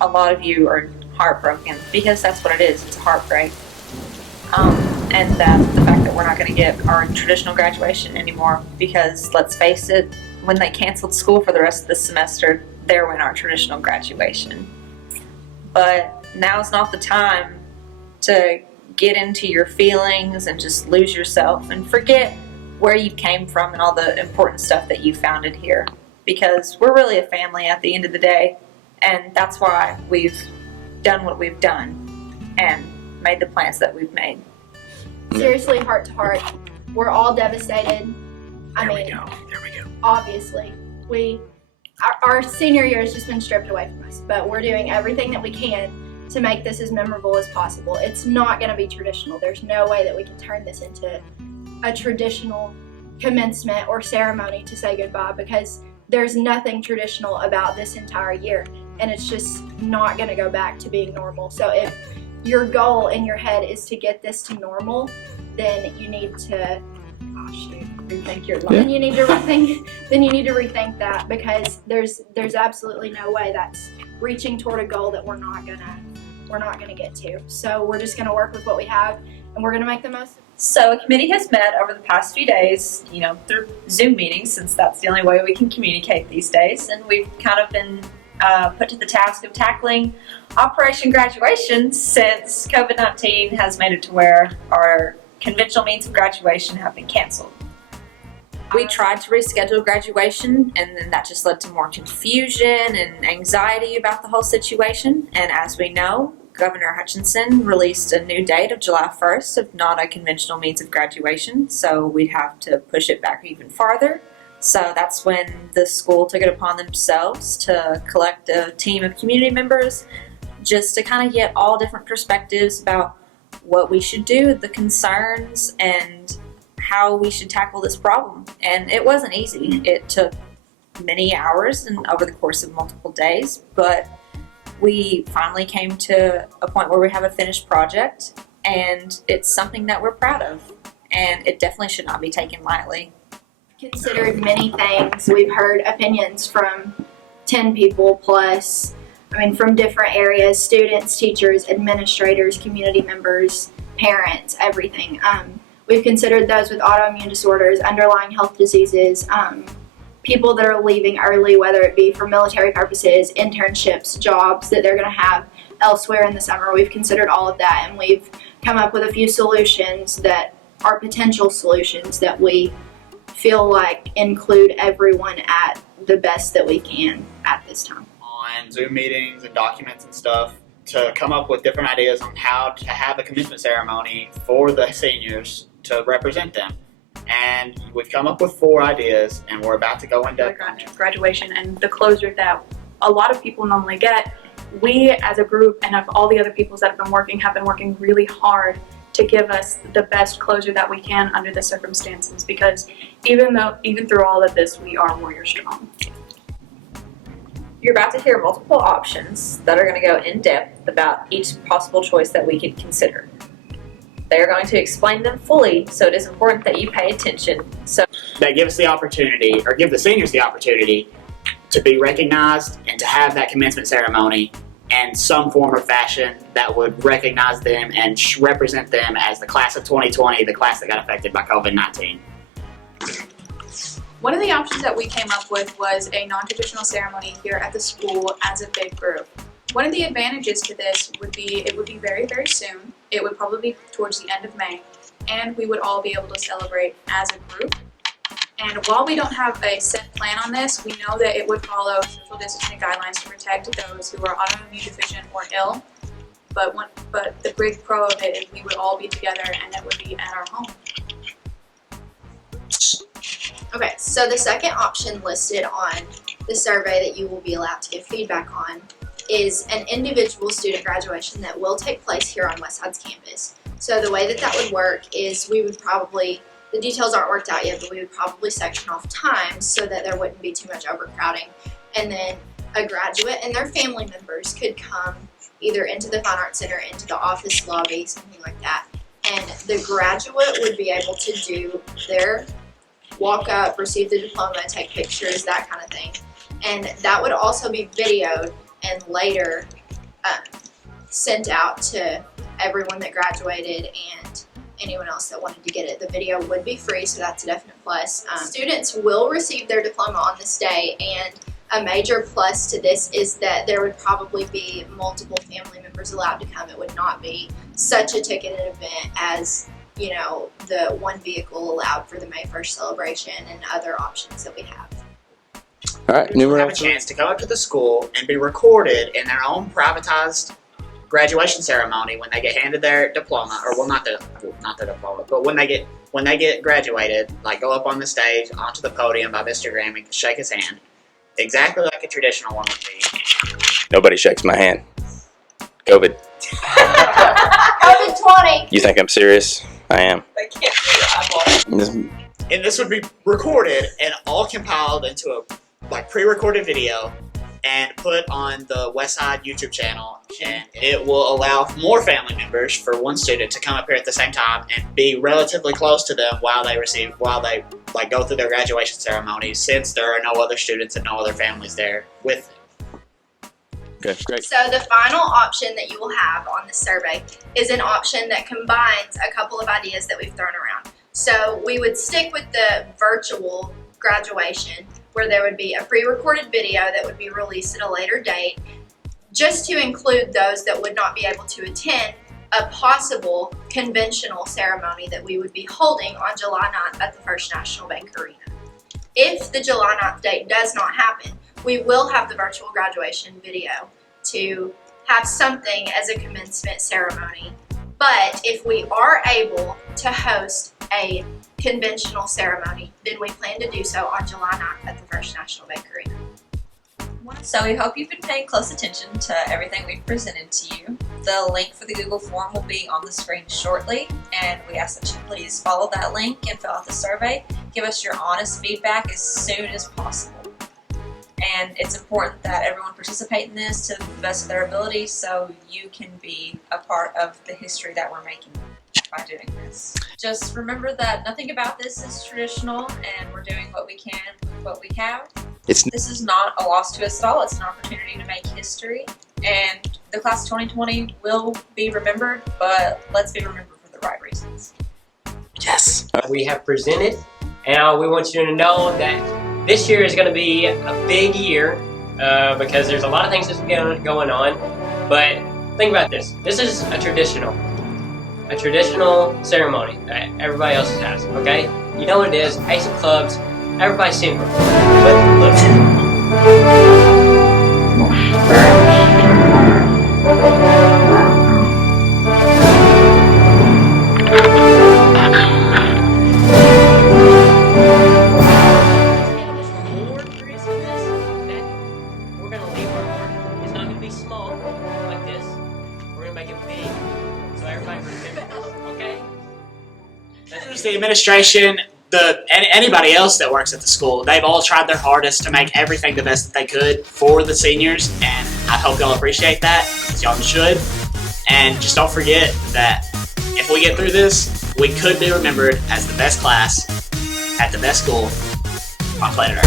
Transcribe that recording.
a lot of you are heartbroken, because that's what it is. It's a heartbreak. And that the fact that we're not going to get our traditional graduation anymore, because let's face it, when they canceled school for the rest of the semester, there went our traditional graduation. But now's not the time to get into your feelings and just lose yourself and forget where you came from and all the important stuff that you founded here, because we're really a family at the end of the day, and that's why we've done what we've done and made the plans that we've made. Seriously, heart to heart, we're all devastated. There we go. Obviously, our senior year has just been stripped away from us, but we're doing everything that we can to make this as memorable as possible. It's not going to be traditional. There's no way that we can turn this into a traditional commencement or ceremony to say goodbye, because there's nothing traditional about this entire year, and it's just not going to go back to being normal. So if your goal in your head is to get this to normal, then you need to rethink your life. Then you need to rethink that, because there's absolutely no way that's reaching toward a goal that we're not gonna get to. So we're just gonna work with what we have, and we're gonna make the most of it. So a committee has met over the past few days, through Zoom meetings, since that's the only way we can communicate these days, and we've kind of been put to the task of tackling Operation Graduation, since COVID-19 has made it to where our conventional means of graduation have been canceled. We tried to reschedule graduation, and then that just led to more confusion and anxiety about the whole situation. And as we know, Governor Hutchinson released a new date of July 1st of not a conventional means of graduation, so we'd have to push it back even farther. So that's when the school took it upon themselves to collect a team of community members, just to kind of get all different perspectives about what we should do, the concerns, and how we should tackle this problem. And it wasn't easy. It took many hours and over the course of multiple days, but we finally came to a point where we have a finished project, and it's something that we're proud of, and it definitely should not be taken lightly. Considered many things. We've heard opinions from 10 people plus, from different areas: students, teachers, administrators, community members, parents, everything. We've considered those with autoimmune disorders, underlying health diseases, people that are leaving early, whether it be for military purposes, internships, jobs that they're going to have elsewhere in the summer. We've considered all of that, and we've come up with a few solutions that are potential solutions that we feel like include everyone at the best that we can at this time. On Zoom meetings and documents and stuff, to come up with different ideas on how to have a commencement ceremony for the seniors to represent them. And we've come up with 4 ideas, and we're about to go in depth on it. Graduation and the closure that a lot of people normally get. We as a group, and of all the other people that have been working really hard to give us the best closure that we can under the circumstances, because even through all of this, we are warrior strong. You're about to hear multiple options that are going to go in depth about each possible choice that we could consider. They're going to explain them fully, so it is important that you pay attention. So that give us the opportunity, or give the seniors the opportunity, to be recognized and to have that commencement ceremony in some form or fashion that would recognize them and represent them as the class of 2020, the class that got affected by COVID-19. One of the options that we came up with was a non-traditional ceremony here at the school as a big group. One of the advantages to this would be it would be very, very soon. It would probably be towards the end of May, and we would all be able to celebrate as a group. And while we don't have a set plan on this, we know that it would follow social distancing guidelines to protect those who are autoimmune deficient or ill. But the big pro of it is we would all be together, and it would be at our home. Okay, so the second option listed on the survey that you will be allowed to give feedback on is an individual student graduation that will take place here on Westside's campus. So the way that that would work is we would probably, the details aren't worked out yet, but we would probably section off times so that there wouldn't be too much overcrowding. And then a graduate and their family members could come either into the Fine Arts Center, into the office lobby, something like that. And the graduate would be able to do their walk up, receive the diploma, take pictures, that kind of thing. And that would also be videoed and later sent out to everyone that graduated and anyone else that wanted to get it. The video would be free, so that's a definite plus. Students will receive their diploma on this day, and a major plus to this is that there would probably be multiple family members allowed to come. It would not be such a ticketed event as, you know, the one vehicle allowed for the May 1st celebration and other options that we have. All right, Students will have a chance to go up to the school and be recorded in their own privatized graduation ceremony when they get handed their diploma, or well, not the diploma, but when they get graduated, like go up on the stage onto the podium by Mr. Graham and shake his hand, exactly like a traditional one would be. Nobody shakes my hand. COVID. COVID-20! You think I'm serious? I am. They can't see your eyeball. And this would be recorded and all compiled into a pre-recorded video and put on the Westside YouTube channel, and it will allow more family members for one student to come up here at the same time and be relatively close to them while they go through their graduation ceremonies, since there are no other students and no other families there with them. Okay, great. So the final option that you will have on this survey is an option that combines a couple of ideas that we've thrown around. So we would stick with the virtual graduation, where there would be a pre-recorded video that would be released at a later date, just to include those that would not be able to attend a possible conventional ceremony that we would be holding on July 9th at the First National Bank Arena. If the July 9th date does not happen, we will have the virtual graduation video to have something as a commencement ceremony. But if we are able to host a conventional ceremony, then we plan to do so on July 9th at the First National Bank Arena. So we hope you've been paying close attention to everything we've presented to you. The link for the Google form will be on the screen shortly, and we ask that you please follow that link and fill out the survey. Give us your honest feedback as soon as possible. And it's important that everyone participate in this to the best of their ability, so you can be a part of the history that we're making by doing this. Just remember that nothing about this is traditional, and we're doing what we can with what we have. This is not a loss to us at all. It's an opportunity to make history, and the class of 2020 will be remembered, but let's be remembered for the right reasons. Yes. We have presented, and we want you to know that this year is going to be a big year because there's a lot of things that's going on. But think about this. This is a traditional ceremony that everybody else has, okay? You know what it is, Ace of Clubs, everybody's seen it. But look. The administration, anybody else that works at the school, they've all tried their hardest to make everything the best that they could for the seniors, and I hope y'all appreciate that, because y'all should. And just don't forget that if we get through this, we could be remembered as the best class at the best school on planet Earth.